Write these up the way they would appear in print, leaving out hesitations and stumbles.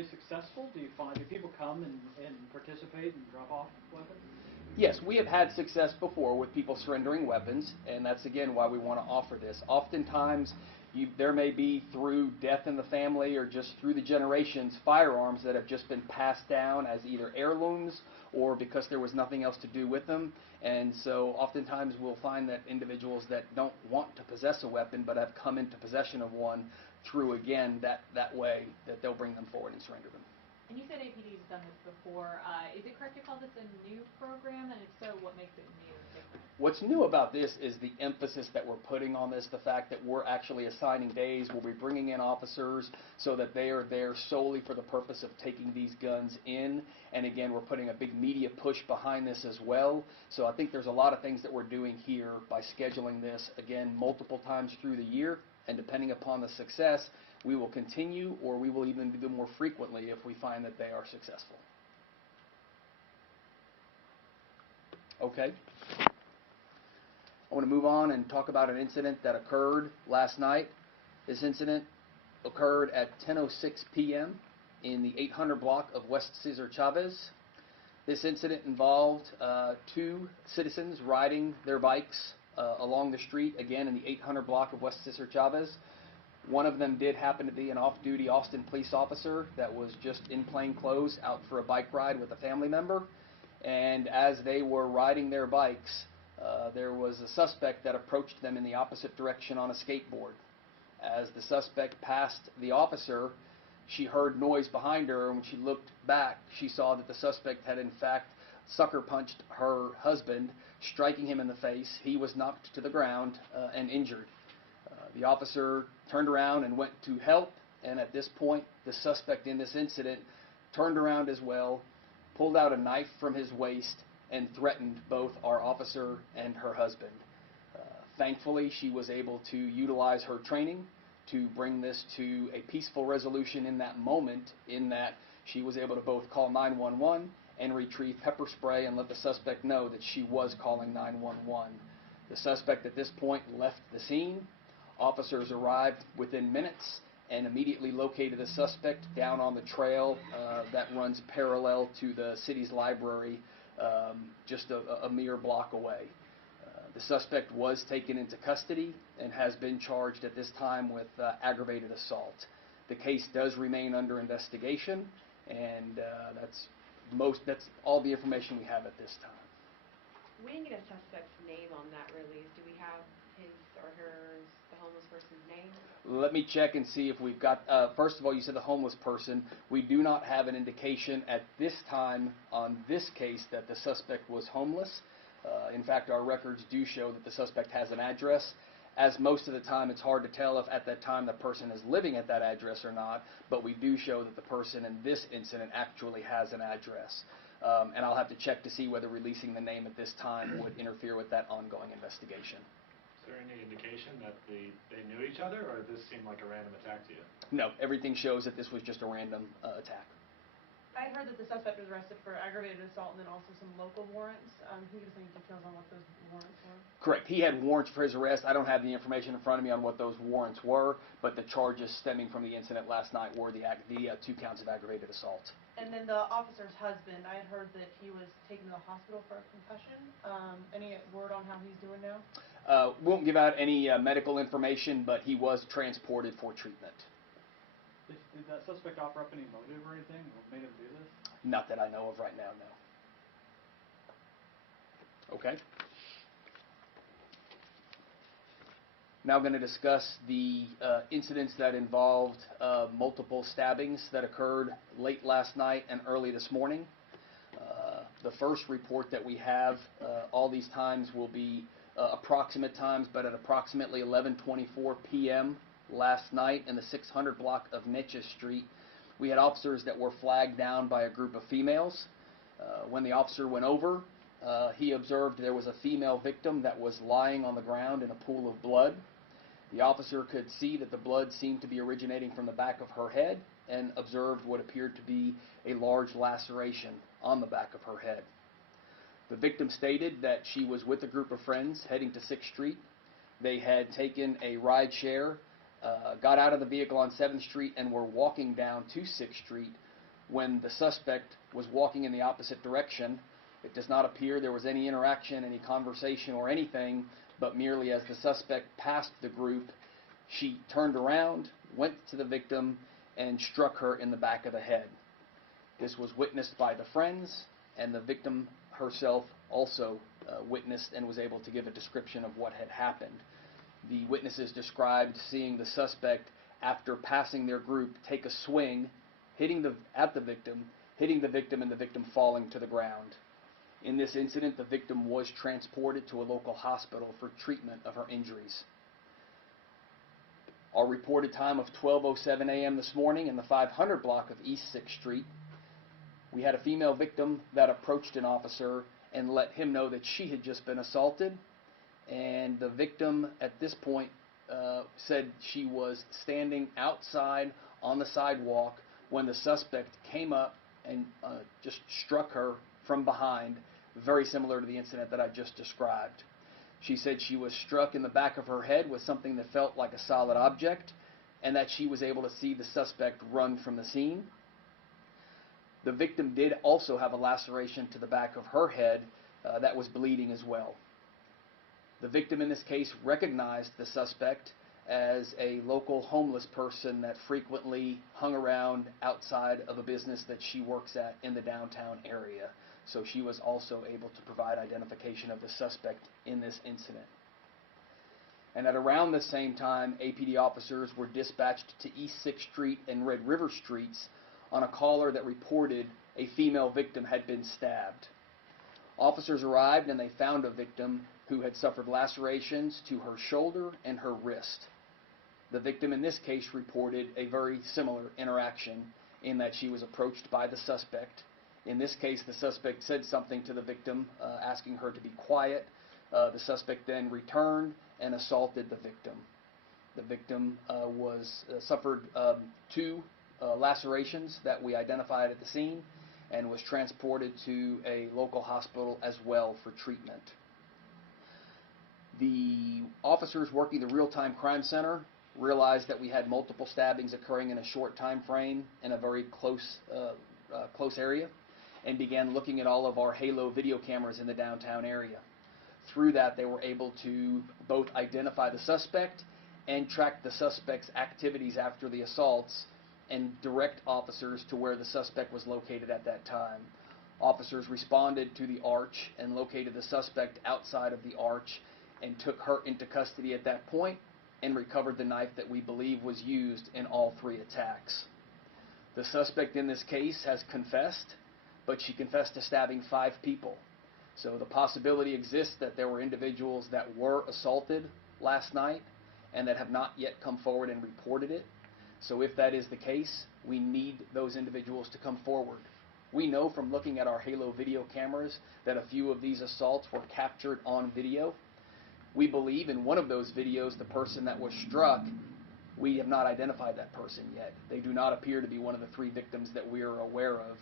they successful? Do people come and participate and drop off weapons? Yes, we have had success before with people surrendering weapons, and that's again why we want to offer this. Oftentimes, there may be through death in the family or just through the generations firearms that have just been passed down as either heirlooms or because there was nothing else to do with them. And so oftentimes we'll find that individuals that don't want to possess a weapon but have come into possession of one through, again, that way that they'll bring them forward and surrender them. And you said APD's done this before. Is it correct to call this a new program? And if so, what makes it new and different? What's new about this is the emphasis that we're putting on this, the fact that we're actually assigning days. We'll be bringing in officers so that they are there solely for the purpose of taking these guns in. And again, we're putting a big media push behind this as well. So I think there's a lot of things that we're doing here by scheduling this, again, multiple times through the year. And depending upon the success, we will continue, or we will even do them more frequently if we find that they are successful. Okay. I want to move on and talk about an incident that occurred last night. This incident occurred at 10:06 p.m. in the 800 block of West Cesar Chavez. This incident involved two citizens riding their bikes along the street, again in the 800 block of West Cesar Chavez. One of them did happen to be an off-duty Austin police officer that was just in plain clothes out for a bike ride with a family member. And as they were riding their bikes, there was a suspect that approached them in the opposite direction on a skateboard. As the suspect passed the officer, she heard noise behind her, and when she looked back, she saw that the suspect had in fact sucker punched her husband, striking him in the face. He was knocked to the ground and injured. The officer turned around and went to help, and at this point, the suspect in this incident turned around as well, pulled out a knife from his waist, and threatened both our officer and her husband. Thankfully, she was able to utilize her training to bring this to a peaceful resolution in that moment, in that she was able to both call 911 and retrieve pepper spray and let the suspect know that she was calling 911. The suspect at this point left the scene. Officers arrived within minutes and immediately located the suspect down on the trail that runs parallel to the city's library, just a mere block away. The suspect was taken into custody and has been charged at this time with aggravated assault. The case does remain under investigation, and that's all the information we have at this time. We didn't get a suspect's name on that release. Do we have his or hers, the homeless person's name? Let me check and see if we've got, first of all, you said the homeless person. We do not have an indication at this time on this case that the suspect was homeless. In fact, our records do show that the suspect has an address. As most of the time, it's hard to tell if at that time the person is living at that address or not, but we do show that the person in this incident actually has an address. And I'll have to check to see whether releasing the name at this time would interfere with that ongoing investigation. Is there any indication that they knew each other, or did this seem like a random attack to you? No, everything shows that this was just a random attack. I heard that the suspect was arrested for aggravated assault and then also some local warrants. Can you give us any details on what those warrants were? Correct. He had warrants for his arrest. I don't have the information in front of me on what those warrants were, but the charges stemming from the incident last night were the 2 counts of aggravated assault. And then the officer's husband, I had heard that he was taken to the hospital for a concussion. Any word on how he's doing now? Won't give out any medical information, but he was transported for treatment. Did that suspect offer up any motive or anything? What made him do this? Not that I know of right now, no. Okay. Now I'm going to discuss the incidents that involved multiple stabbings that occurred late last night and early this morning. The first report that we have, all these times will be approximate times, but at approximately 11:24 p.m. last night in the 600 block of Natchez Street, we had officers that were flagged down by a group of females. When the officer went over, he observed there was a female victim that was lying on the ground in a pool of blood. The officer could see that the blood seemed to be originating from the back of her head and observed what appeared to be a large laceration on the back of her head. The victim stated that she was with a group of friends heading to 6th Street. They had taken a ride share got out of the vehicle on 7th Street and were walking down to 6th Street when the suspect was walking in the opposite direction. It does not appear there was any interaction, any conversation or anything, but merely as the suspect passed the group, she turned around, went to the victim, and struck her in the back of the head. This was witnessed by the friends, and the victim herself also witnessed and was able to give a description of what had happened. The witnesses described seeing the suspect, after passing their group, take a swing, at the victim, hitting the victim and the victim falling to the ground. In this incident, the victim was transported to a local hospital for treatment of her injuries. Our reported time of 12:07 a.m. this morning in the 500 block of East 6th Street, we had a female victim that approached an officer and let him know that she had just been assaulted, and the victim at this point said she was standing outside on the sidewalk when the suspect came up and just struck her from behind, very similar to the incident that I just described. She said she was struck in the back of her head with something that felt like a solid object, and that she was able to see the suspect run from the scene. The victim did also have a laceration to the back of her head that was bleeding as well. The victim in this case recognized the suspect as a local homeless person that frequently hung around outside of a business that she works at in the downtown area. So she was also able to provide identification of the suspect in this incident. And at around the same time, APD officers were dispatched to East 6th Street and Red River Streets on a caller that reported a female victim had been stabbed. Officers arrived and they found a victim who had suffered lacerations to her shoulder and her wrist. The victim in this case reported a very similar interaction in that she was approached by the suspect. In this case, the suspect said something to the victim, asking her to be quiet. The suspect then returned and assaulted the victim. The victim suffered 2 lacerations that we identified at the scene and was transported to a local hospital as well for treatment. The officers working the real-time crime center realized that we had multiple stabbings occurring in a short time frame in a very close area, and began looking at all of our Halo video cameras in the downtown area. Through that, they were able to both identify the suspect and track the suspect's activities after the assaults and direct officers to where the suspect was located at that time. Officers responded to the arch and located the suspect outside of the arch and took her into custody at that point and recovered the knife that we believe was used in all 3 attacks. The suspect in this case has confessed, but she confessed to stabbing 5 people. So the possibility exists that there were individuals that were assaulted last night and that have not yet come forward and reported it. So if that is the case, we need those individuals to come forward. We know from looking at our Halo video cameras that a few of these assaults were captured on video. We believe in one of those videos, the person that was struck, we have not identified that person yet. They do not appear to be one of the 3 victims that we are aware of.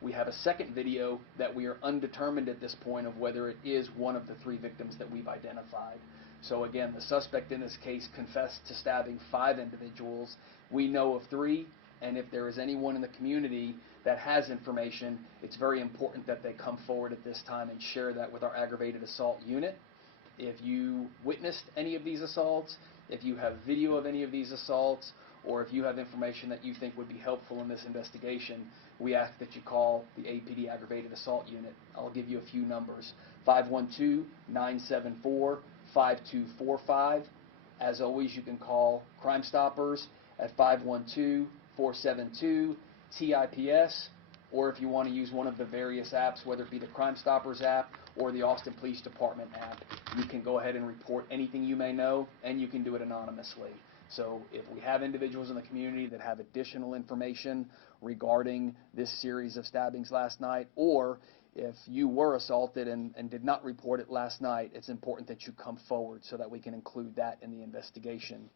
We have a second video that we are undetermined at this point of whether it is one of the 3 victims that we've identified. So again, the suspect in this case confessed to stabbing 5 individuals. We know of 3, and if there is anyone in the community that has information, it's very important that they come forward at this time and share that with our aggravated assault unit. If you witnessed any of these assaults, if you have video of any of these assaults, or if you have information that you think would be helpful in this investigation, we ask that you call the APD Aggravated Assault Unit. I'll give you a few numbers: 512-974-5245. As always, you can call Crime Stoppers at 512-472-TIPS, or if you want to use one of the various apps, whether it be the Crime Stoppers app or the Austin Police Department app, you can go ahead and report anything you may know, and you can do it anonymously. So if we have individuals in the community that have additional information regarding this series of stabbings last night, or if you were assaulted and did not report it last night, it's important that you come forward so that we can include that in the investigation.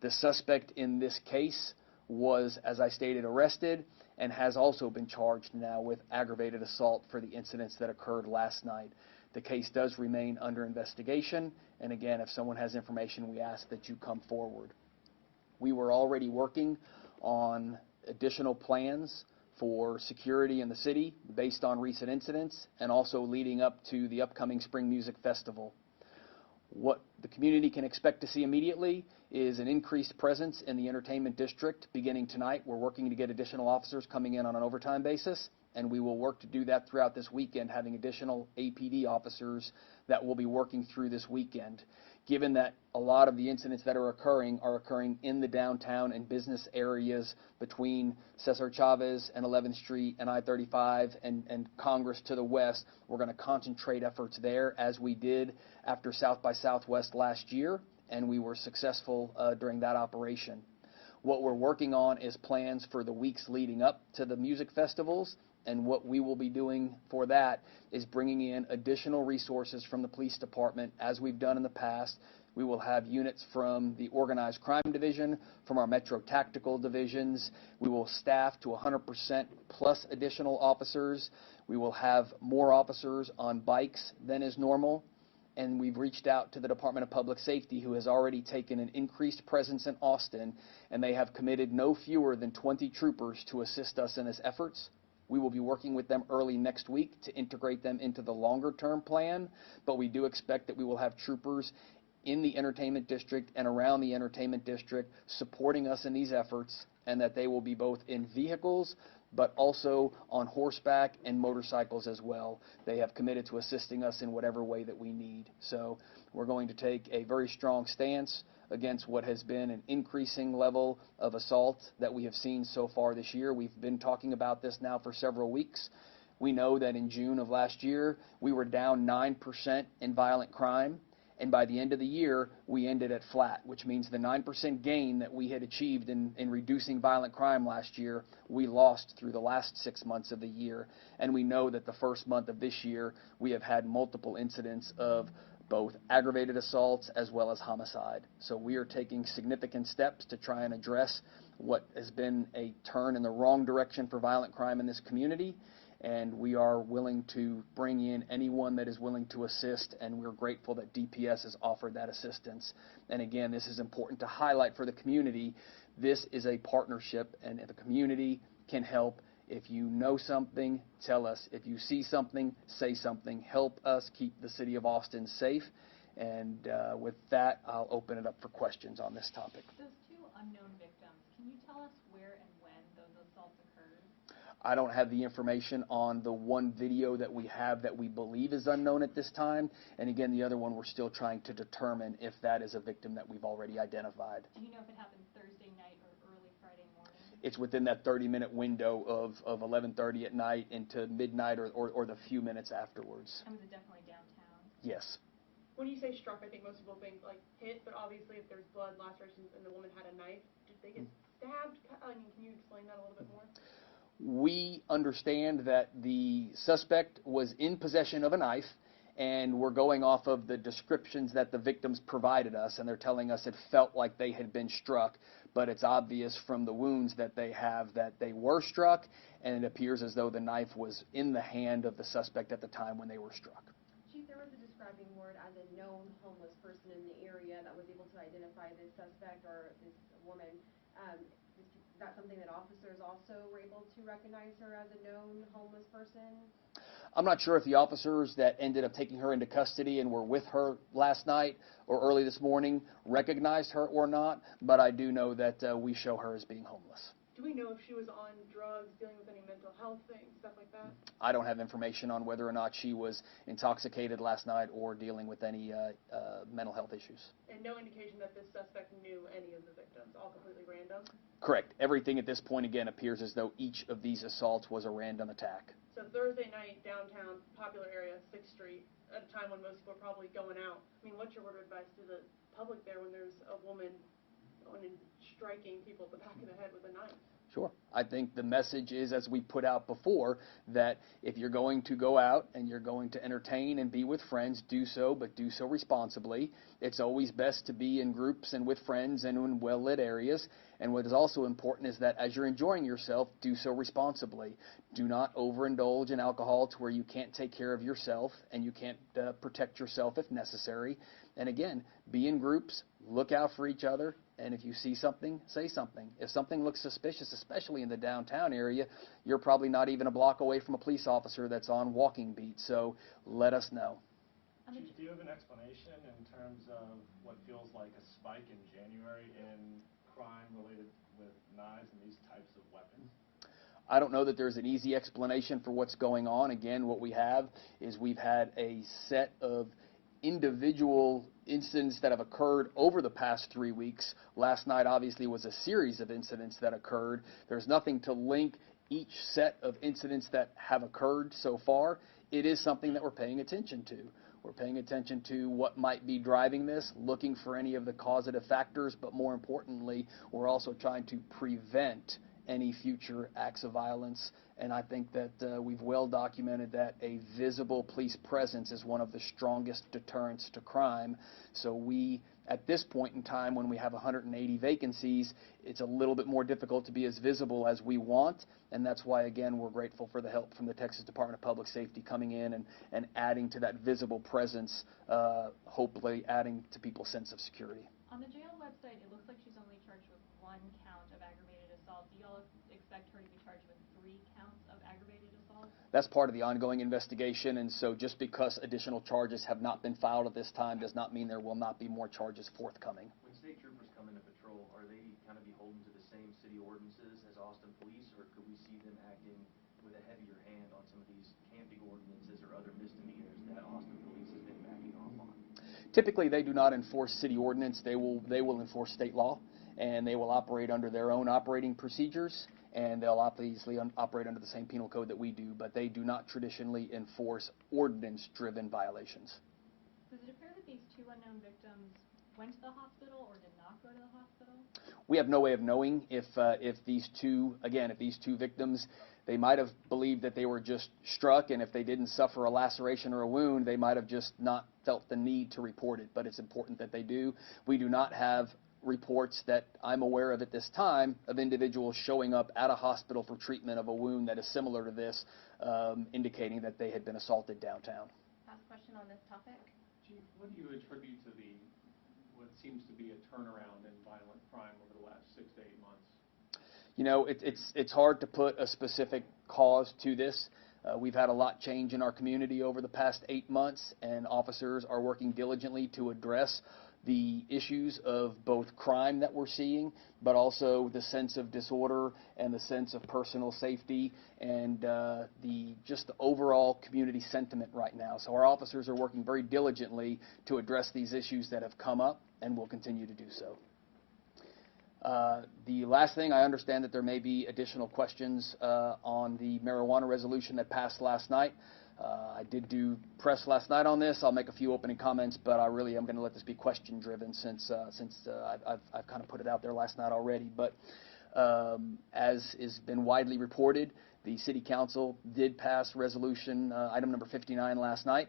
The suspect in this case was, as I stated, arrested and has also been charged now with aggravated assault for the incidents that occurred last night. The case does remain under investigation, and again, if someone has information, we ask that you come forward. We were already working on additional plans for security in the city based on recent incidents and also leading up to the upcoming Spring Music Festival. What the community can expect to see immediately is an increased presence in the entertainment district beginning tonight. We're working to get additional officers coming in on an overtime basis, and we will work to do that throughout this weekend, having additional APD officers that will be working through this weekend. Given that a lot of the incidents that are occurring in the downtown and business areas between Cesar Chavez and 11th Street and I-35 and Congress to the west, we're going to concentrate efforts there as we did after South by Southwest last year, and we were successful during that operation. What we're working on is plans for the weeks leading up to the music festivals, and what we will be doing for that is bringing in additional resources from the police department as we've done in the past. We will have units from the organized crime division, from our metro tactical divisions. We will staff to 100% plus additional officers. We will have more officers on bikes than is normal. And we've reached out to the Department of Public Safety, who has already taken an increased presence in Austin, and they have committed no fewer than 20 troopers to assist us in this efforts. We will be working with them early next week to integrate them into the longer-term plan, but we do expect that we will have troopers in the entertainment district and around the entertainment district supporting us in these efforts, and that they will be both in vehicles but also on horseback and motorcycles as well. They have committed to assisting us in whatever way that we need. So we're going to take a very strong stance against what has been an increasing level of assault that we have seen so far this year. We've been talking about this now for several weeks. We know that in June of last year, we were down 9% in violent crime, and by the end of the year, we ended at flat, which means the 9% gain that we had achieved in reducing violent crime last year, we lost through the last 6 months of the year. And we know that the first month of this year, we have had multiple incidents of both aggravated assaults as well as homicide. So we are taking significant steps to try and address what has been a turn in the wrong direction for violent crime in this community, and we are willing to bring in anyone that is willing to assist, and we're grateful that DPS has offered that assistance. And again, this is important to highlight for the community. This is a partnership, and if the community can help, if you know something, tell us. If you see something, say something. Help us keep the city of Austin safe. And with that, I'll open it up for questions on this topic. Those two unknown victims, can you tell us where and when those assaults occurred? I don't have the information on the one video that we have that we believe is unknown at this time. And again, the other one, we're still trying to determine if that is a victim that we've already identified. Do you know if it happened Thursday night or early Friday morning? It's within that 30-minute window of 11:30 at night into midnight or the few minutes afterwards. And was it definitely downtown? Yes. When you say struck, I think most people think like hit, but obviously if there's blood, lacerations, and the woman had a knife, did they get stabbed? I mean, can you explain that a little bit more? We understand that the suspect was in possession of a knife, and we're going off of the descriptions that the victims provided us, and they're telling us it felt like they had been struck, but it's obvious from the wounds that they have that they were struck, and it appears as though the knife was in the hand of the suspect at the time when they were struck. Chief, there was a describing word as a known homeless person in the area that was able to identify this suspect or this woman. Is that something that officers also were able to recognize her as a known homeless person? I'm not sure if the officers that ended up taking her into custody and were with her last night or early this morning recognized her or not, but I do know that we show her as being homeless. Do we know if she was on drugs, dealing with any mental health things, stuff like that? I don't have information on whether or not she was intoxicated last night or dealing with any mental health issues. And no indication that this suspect knew any of the victims, all completely random? Correct. Everything at this point, again, appears as though each of these assaults was a random attack. So Thursday night, downtown, popular area, 6th Street, at a time when most people are probably going out. I mean, what's your word of advice to the public there when there's a woman going and striking people at the back of the head with a knife? Sure. I think the message is, as we put out before, that if you're going to go out and you're going to entertain and be with friends, do so, but do so responsibly. It's always best to be in groups and with friends and in well-lit areas. And what is also important is that as you're enjoying yourself, do so responsibly. Do not overindulge in alcohol to where you can't take care of yourself and you can't protect yourself if necessary. And again, be in groups, look out for each other, And if you see something, say something. If something looks suspicious, especially in the downtown area, you're probably not even a block away from a police officer that's on walking beat. So let us know. Chief, do you have an explanation in terms of what feels like a spike in January in crime related with knives and these types of weapons? I don't know that there's an easy explanation for what's going on. Again, what we have is we've had a set of individual incidents that have occurred over the past 3 weeks. Last night, obviously, was a series of incidents that occurred. There's nothing to link each set of incidents that have occurred so far. It is something that we're paying attention to. We're paying attention to what might be driving this, looking for any of the causative factors, but more importantly, we're also trying to prevent any future acts of violence. And I think that we've well documented that a visible police presence is one of the strongest deterrents to crime. So we, at this point in time, when we have 180 vacancies, it's a little bit more difficult to be as visible as we want. And that's why, again, we're grateful for the help from the Texas Department of Public Safety coming in and adding to that visible presence, hopefully adding to people's sense of security. On the jail website, it looks like she's only charged with 1 count of aggravated assault. Do y'all expect her to be charged with 3 counts of aggravated assault? That's part of the ongoing investigation, and so just because additional charges have not been filed at this time does not mean there will not be more charges forthcoming. When state troopers come into patrol, are they kind of beholden to the same city ordinances as Austin Police, or could we see them acting with a heavier hand on some of these camping ordinances or other misdemeanors that Austin Police has been backing off on? Typically, they do not enforce city ordinance. They will enforce state law, and they will operate under their own operating procedures, and they'll obviously operate under the same penal code that we do, but they do not traditionally enforce ordinance-driven violations. Does it appear that these 2 unknown victims went to the hospital or did not go to the hospital? We have no way of knowing if these two victims, they might have believed that they were just struck, and if they didn't suffer a laceration or a wound, they might have just not felt the need to report it, but it's important that they do. We do not have reports that I'm aware of at this time of individuals showing up at a hospital for treatment of a wound that is similar to this, indicating that they had been assaulted downtown. Last question on this topic. Chief, what do you attribute to what seems to be a turnaround in violent crime over the last 6 to 8 months? You know, it's hard to put a specific cause to this. We've had a lot change in our community over the past 8 months, and officers are working diligently to address the issues of both crime that we're seeing, but also the sense of disorder and the sense of personal safety and the overall community sentiment right now. So our officers are working very diligently to address these issues that have come up, and will continue to do so. The last thing, I understand that there may be additional questions on the marijuana resolution that passed last night. I did do press last night on this. I'll make a few opening comments, but I really am going to let this be question-driven since I've kind of put it out there last night already. But as has been widely reported, the City Council did pass resolution item number 59 last night,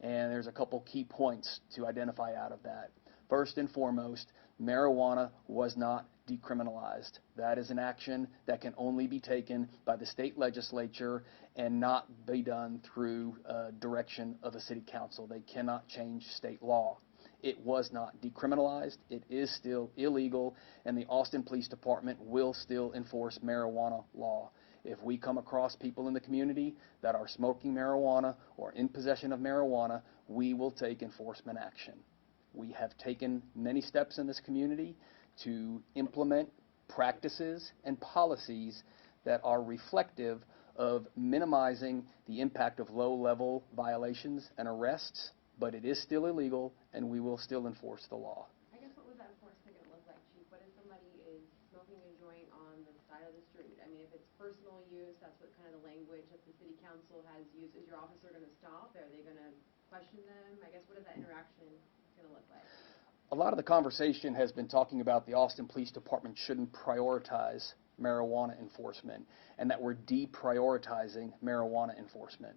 and there's a couple key points to identify out of that. First and foremost, marijuana was not decriminalized. That is an action that can only be taken by the state legislature and not be done through direction of a city council. They cannot change state law. It was not decriminalized. It is still illegal, and the Austin Police Department will still enforce marijuana law. If we come across people in the community that are smoking marijuana or in possession of marijuana, we will take enforcement action. We have taken many steps in this community to implement practices and policies that are reflective of minimizing the impact of low-level violations and arrests, but it is still illegal, and we will still enforce the law. I guess what would that enforcement going to look like, Chief? What if somebody is smoking a joint on the side of the street? I mean, if it's personal use, that's what kind of the language that the city council has used. Is your officer going to stop? Are they going to question them? I guess what is that interaction going to look like? A lot of the conversation has been talking about the Austin Police Department shouldn't prioritize marijuana enforcement, and that we're deprioritizing marijuana enforcement.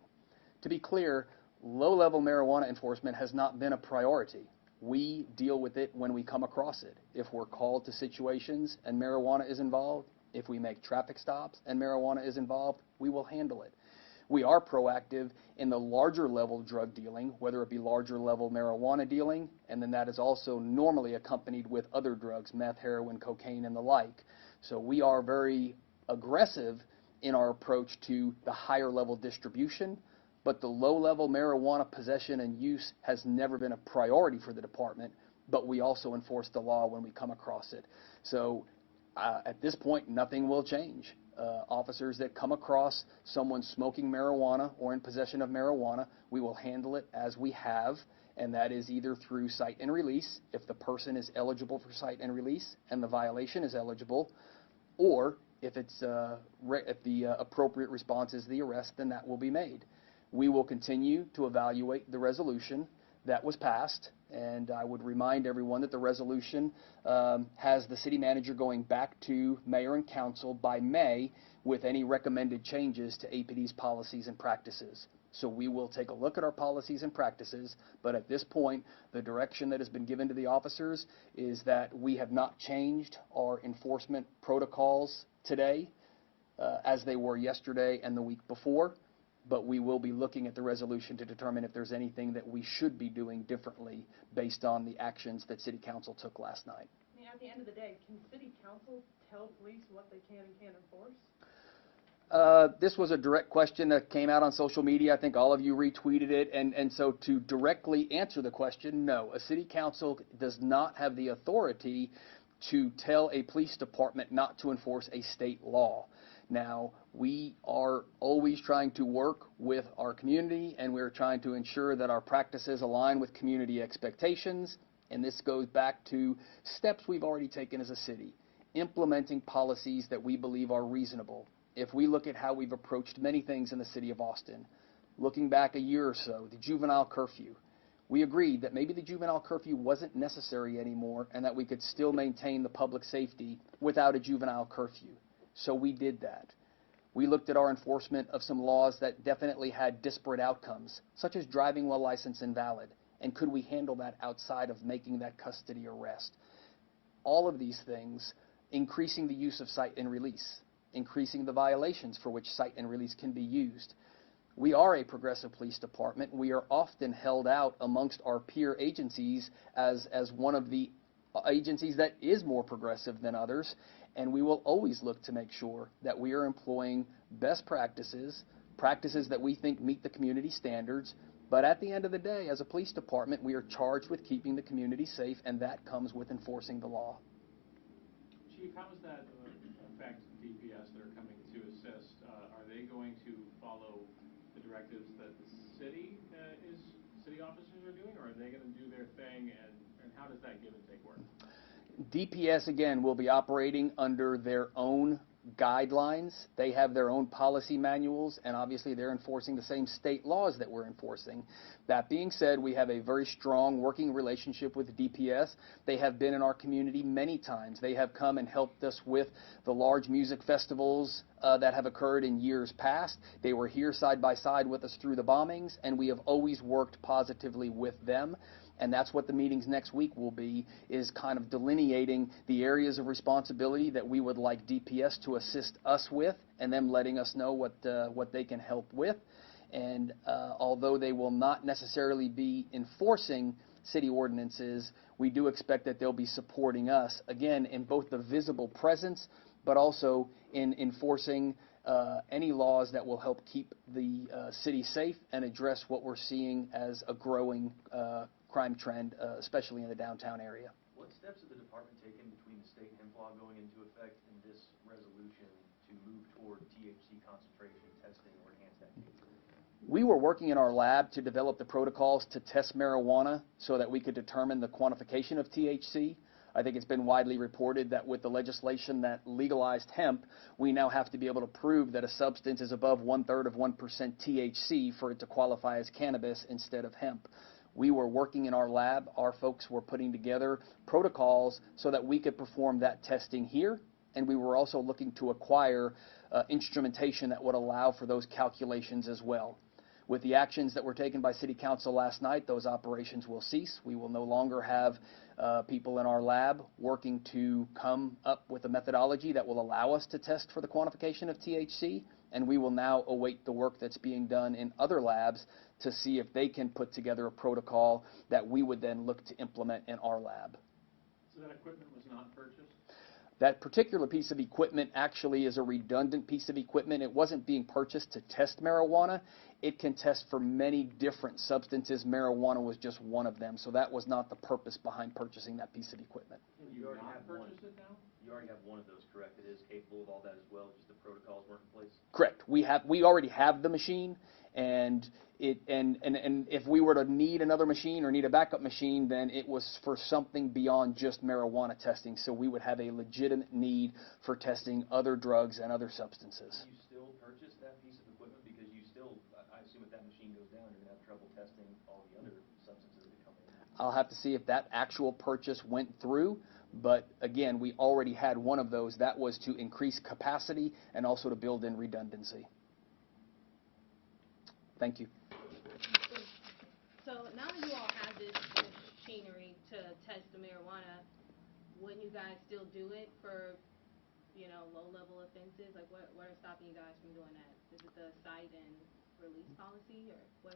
To be clear, low-level marijuana enforcement has not been a priority. We deal with it when we come across it. If we're called to situations and marijuana is involved, if we make traffic stops and marijuana is involved, we will handle it. We are proactive in the larger level drug dealing, whether it be larger level marijuana dealing, and then that is also normally accompanied with other drugs, meth, heroin, cocaine, and the like. So we are very aggressive in our approach to the higher level distribution, but the low level marijuana possession and use has never been a priority for the department, but we also enforce the law when we come across it. So at this point, nothing will change. Officers that come across someone smoking marijuana or in possession of marijuana, we will handle it as we have, and that is either through cite and release, if the person is eligible for cite and release and the violation is eligible, or if the appropriate response is the arrest, then that will be made. We will continue to evaluate the resolution that was passed, and I would remind everyone that the resolution has the city manager going back to mayor and council by May with any recommended changes to APD's policies and practices. So we will take a look at our policies and practices, but at this point, the direction that has been given to the officers is that we have not changed our enforcement protocols today as they were yesterday and the week before, but we will be looking at the resolution to determine if there's anything that we should be doing differently based on the actions that City Council took last night. I mean, at the end of the day, can City Council tell police what they can and can't enforce? This was a direct question that came out on social media. I think all of you retweeted it, and so to directly answer the question, no. A city council does not have the authority to tell a police department not to enforce a state law. Now, we are always trying to work with our community, and we're trying to ensure that our practices align with community expectations, and this goes back to steps we've already taken as a city, implementing policies that we believe are reasonable. If we look at how we've approached many things in the city of Austin, looking back a year or so, the juvenile curfew, we agreed that maybe the juvenile curfew wasn't necessary anymore and that we could still maintain the public safety without a juvenile curfew. So we did that. We looked at our enforcement of some laws that definitely had disparate outcomes, such as driving while license invalid, and could we handle that outside of making that custody arrest? All of these things, increasing the use of cite and release, increasing the violations for which cite and release can be used. We are a progressive police department. We are often held out amongst our peer agencies as one of the agencies that is more progressive than others, and we will always look to make sure that we are employing best practices, practices that we think meet the community standards, but at the end of the day, as a police department, we are charged with keeping the community safe, and that comes with enforcing the law. Chief, how does that affect DPS that are coming to assist? Are they going to follow the directives that the city officers are doing, or are they going to do their thing, and how does that give and take work? DPS, again, will be operating under their own guidelines. They have their own policy manuals, and obviously they're enforcing the same state laws that we're enforcing. That being said, we have a very strong working relationship with DPS. They have been in our community many times. They have come and helped us with the large music festivals that have occurred in years past. They were here side by side with us through the bombings, and we have always worked positively with them. And that's what the meetings next week will be, is kind of delineating the areas of responsibility that we would like DPS to assist us with, and them letting us know what they can help with. And although they will not necessarily be enforcing city ordinances, we do expect that they'll be supporting us, again, in both the visible presence, but also in enforcing any laws that will help keep the city safe and address what we're seeing as a growing crime trend, especially in the downtown area. What steps has the department taken between the state hemp law going into effect and this resolution to move toward THC concentration testing or enhance that capability? We were working in our lab to develop the protocols to test marijuana so that we could determine the quantification of THC. I think it's been widely reported that with the legislation that legalized hemp, we now have to be able to prove that a substance is above 1/3 of 1% THC for it to qualify as cannabis instead of hemp. We were working in our lab. Our folks were putting together protocols so that we could perform that testing here, and we were also looking to acquire instrumentation that would allow for those calculations as well. With the actions that were taken by City Council last night, those operations will cease. We will no longer have people in our lab working to come up with a methodology that will allow us to test for the quantification of THC, and we will now await the work that's being done in other labs to see if they can put together a protocol that we would then look to implement in our lab. So that equipment was not purchased? That particular piece of equipment actually is a redundant piece of equipment. It wasn't being purchased to test marijuana. It can test for many different substances. Marijuana was just one of them, so that was not the purpose behind purchasing that piece of equipment. Can you already not have one. purchase it now? You already have one of those, correct? It is capable of all that as well, just the protocols weren't in place? Correct. We already have the machine, and if we were to need another machine or need a backup machine, then it was for something beyond just marijuana testing. So we would have a legitimate need for testing other drugs and other substances. Can you still purchase that piece of equipment? Because you still, I assume if that machine goes down, you're going to have trouble testing all the other substances that come in. I'll have to see if that actual purchase went through, but again, we already had one of those. That was to increase capacity and also to build in redundancy. Thank you. So now that you all have this machinery to test the marijuana, wouldn't you guys still do it for, low-level offenses? Like, what are stopping you guys from doing that? Is it the cite and release policy, or what?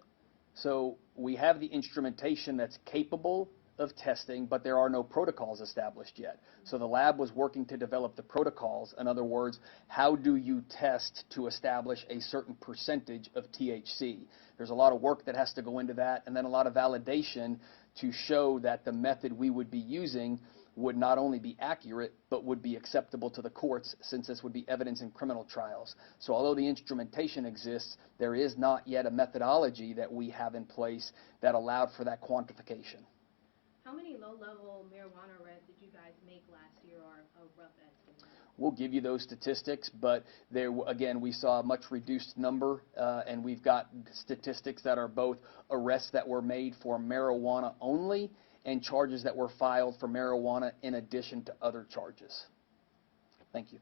So we have the instrumentation that's capable of testing, but there are no protocols established yet. So the lab was working to develop the protocols. In other words, how do you test to establish a certain percentage of THC? There's a lot of work that has to go into that, and then a lot of validation to show that the method we would be using would not only be accurate, but would be acceptable to the courts, since this would be evidence in criminal trials. So although the instrumentation exists, there is not yet a methodology that we have in place that allowed for that quantification. How many low-level marijuana arrests did you guys make last year, or a rough estimate? We'll give you those statistics, but there, again, we saw a much reduced number, and we've got statistics that are both arrests that were made for marijuana only and charges that were filed for marijuana in addition to other charges. Thank you.